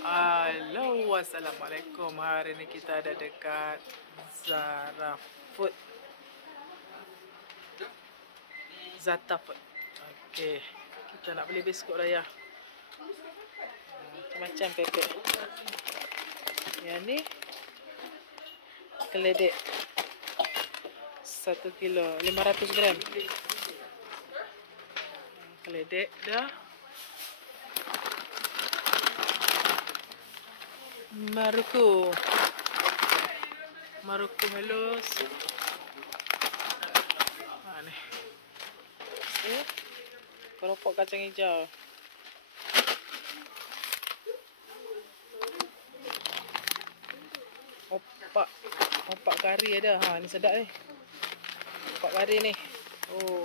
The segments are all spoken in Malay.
Halo, assalamualaikum. Hari ni kita ada dekat Zara Food, Zata Food. Okey, kita nak beli biskut raya. Macam pepek. Yang ni keledek 1 kilo 500 gram. Keledek dah. Maruku halus. Ni. Keropok kacang hijau. Opak kari ada. Ni sedap ni. Opak kari ni. Oh.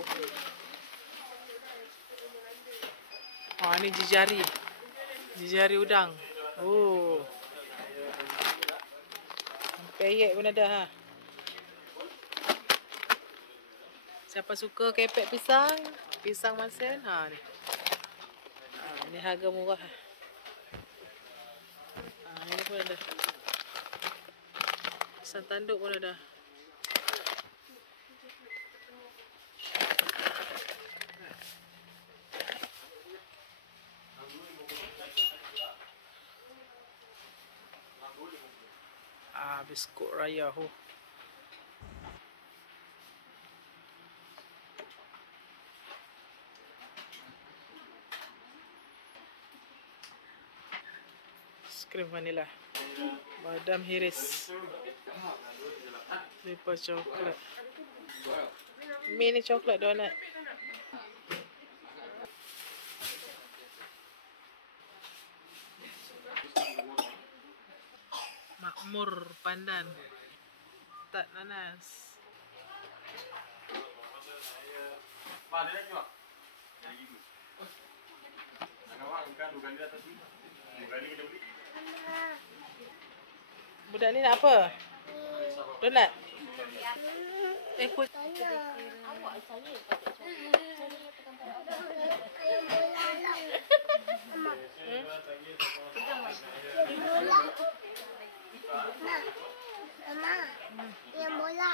Ni jijari. Jijari udang. Oh. Peyek pun ada. Siapa suka kepek pisang, pisang masin, ni. Ni harga murah. Ini pun ada. Pisang tanduk pun ada. Biskut raya. Krim vanila. Badam hiris. Lipa coklat. Mini coklat donat. Makmur pandan. Tak nanas. Budak ni nak apa? Donat? Ikut. Yang bola.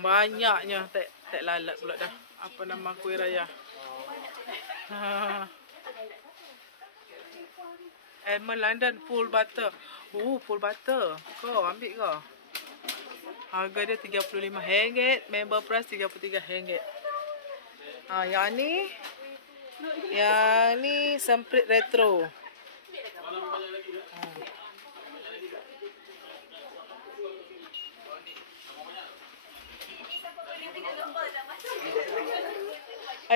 Banyaknya tak lalat pula dah. Apa nama kuih raya? Almond London full butter. Full butter. Kau ambil kau. Harga dia RM35. Member price RM33. Yang ni semprit retro.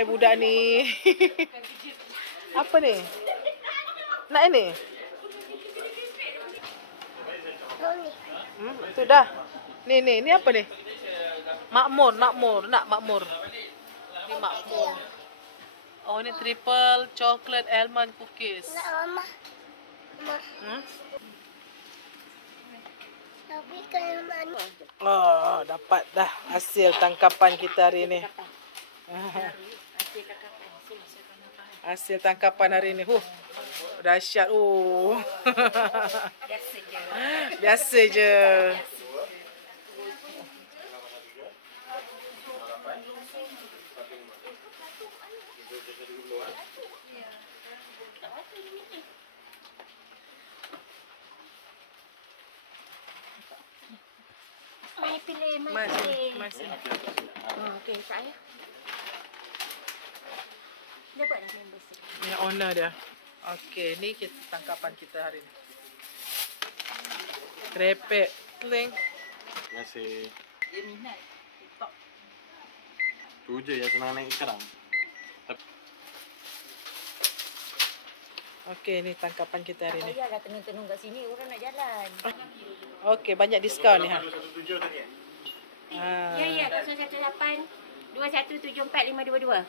Budak ni. Apa ni? Nak ini? Tu dah. Ni apa ni? Makmur. Nak makmur. Ni makmur. Oh, ni triple chocolate almond cookies. Nak mama. Tapi kalau mana? Dapat dah hasil tangkapan kita hari ni. Hasil tangkapan hari ni. Dahsyat. Biasa je. Mai pilih. Masih. Okey, saya. Dia buat dah membership. Ni owner dia. Okey, ni tangkapan kita hari ni. Krepek. Terima kasih. Dia minat TikTok. Tu je yang senang naik sekarang. Okey, ni tangkapan kita hari ni. Payahlah tenung-tenung kat sini, orang nak jalan. Okey, banyak diskaun ni. Ya, 018 21744522.